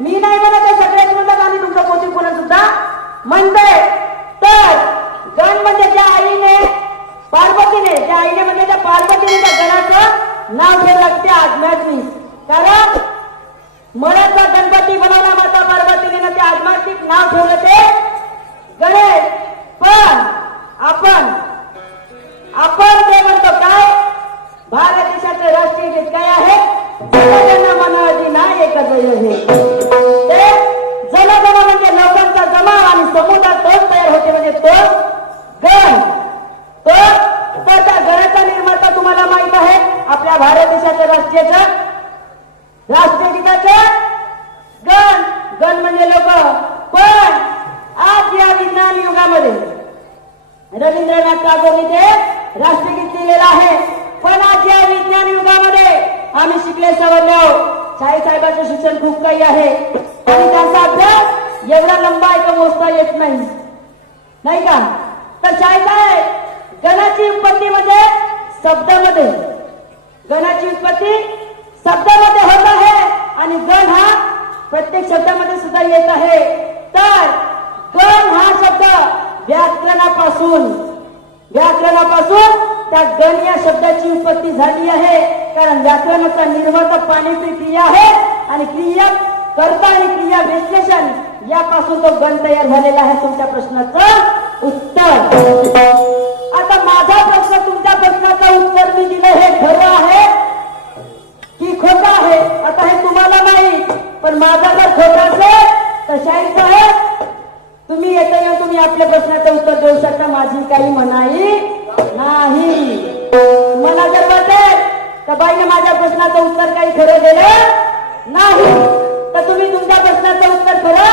मी नाही म्हणत आहे, सगळेच म्हणतात आणि तुमचं कोचिंग कोणा सुद्धा म्हणतंय. तर गण म्हणजे ज्या आईने म्हणजे त्या पार्वतीने त्या गणाचं नाव ठेवलं त्या आज्ञात्मिक. कारण मळ्याचा गणपती बनवला माता पार्वतीने ना त्या आज्ञात्मिक नाव ठेवलं ते गणेश. पण आपण ते म्हणतो काय, भारत देशाचे राष्ट्रीय गीत काय आहे, जनगण मन अधिनायक जय हे. ते जनगण म्हणजे लोकांचा जमाव आणि समुदाय तोच तयार होते, म्हणजे तोच गण. तर त्या गणाचा निर्माता तुम्हाला माहित आहे आपल्या भारत देशाच्या राष्ट्रीय गीताचं गण म्हणजे लोक. पण आज या विज्ञान युगामध्ये रवींद्रनाथ टागोरनी ते राष्ट्रगीत लिहिलेलं आहे. पण आज या विज्ञान युगामध्ये आम्ही शिकले सवरलो, साहेबांचं शिक्षण खूप काही आहे आणि त्यांचा अभ्यास एवढा लंबा आहे का मोजता येत नाही का. तर काय गणाची उत्पत्ती म्हणजे शब्दामध्ये, गणाची उत्पत्ती शब्दामध्ये होत आहे आणि गण हा प्रत्येक शब्दामध्ये सुद्धा येत आहे. तर गण हा शब्द व्याकरणापासून त्या गण या शब्दाची उत्पत्ती झाली आहे. कारण व्याकरणाचा निर्माता पाणिनी क्रिया आहे आणि क्रिया कर्ता आणि क्रिया विश्लेषण यापासून तो गण तयार झालेला आहे. तुमच्या प्रश्नाचं उत्तर. आता माझा प्रश्न, तुमच्या प्रश्नाचं उत्तर मी दिलं हे खरं आहे की खोटं आहे आता हे तुम्हाला माहित. पण माझा जर खोटं असेल तर शाहीर साहेब तुम्ही येऊन तुम्ही आपल्या प्रश्नाचं उत्तर देऊ शकता, माझी काही मनाई नाही. मला जर वाटेल तर बाईने माझ्या प्रश्नाचं उत्तर काही खरं दिलं नाही तर तुम्ही तुमच्या प्रश्नाचं उत्तर खरं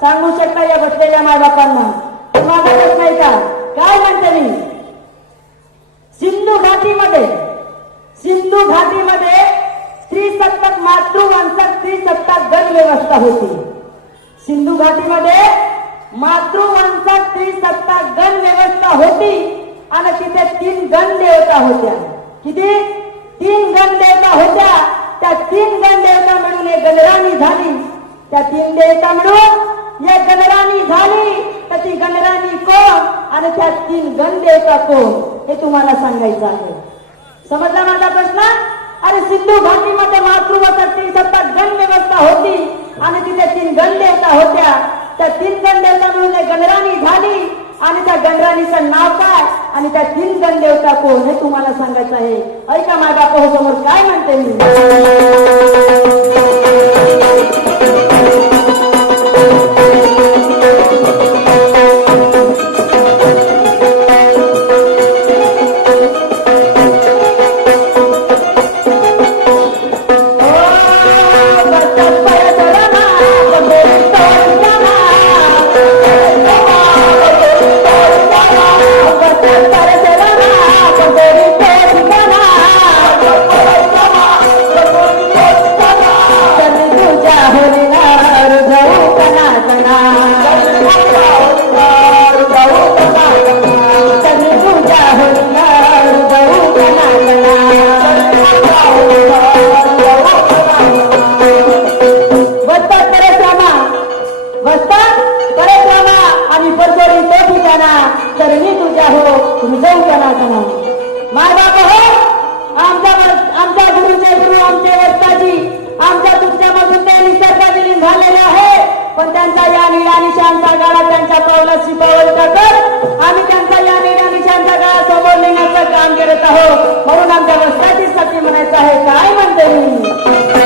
सांगू शकता या बसलेल्या मायबापांना. माझा प्रश्न आहे का, काय म्हणते मी, सिंधू घाटीमध्ये स्त्रीसत्ताक मातृवंशक स्त्रीसत्ताक गण व्यवस्था होती. सिंधू घाटीमध्ये मातृवंशक स्त्रीसत्ताक गण व्यवस्था होती आणि तिथे 3 गण देवता होत्या. किती? 3 गण देवता होत्या. त्या 3 गण देवता मिळून एक गणराणी झाली. त्या 3 देवता मिळून एक गणराणी झाली. तर ती गणराणी कोण आणि त्या 3 गण देवता कोण हे तुम्हाला सांगायचं आहे. समजला माझा प्रश्न? अरे सिंधू घाटीमध्ये मातृवंशक स्त्रीसत्ताक गण व्यवस्था होती आणि तिथे 3 गण देवता होत्या. त्या 3 गण देवता मिळून एक गणराणी झाली आणि त्या गणराणीचं नाव काय आणि त्या 3 गण देवता कोण हे तुम्हाला सांगायचं आहे. ऐका माझ्या बापू समोर काय म्हणते मी. आमच्या गुरुचे गुरु आमचे वस्ताजी आमच्या तुमच्यामधून ते निसर्गाने निघालेले आहे. पण त्यांचा या निळ्या निशांचा गाडा त्यांच्या पावलाची पावल टाकत आम्ही त्यांचा या निळ्या निशांचा गाडा समोर नेण्याचं काम करत आहोत. म्हणून आमच्या वस्ताजीसाठी म्हणायचं आहे काय म्हणते मी.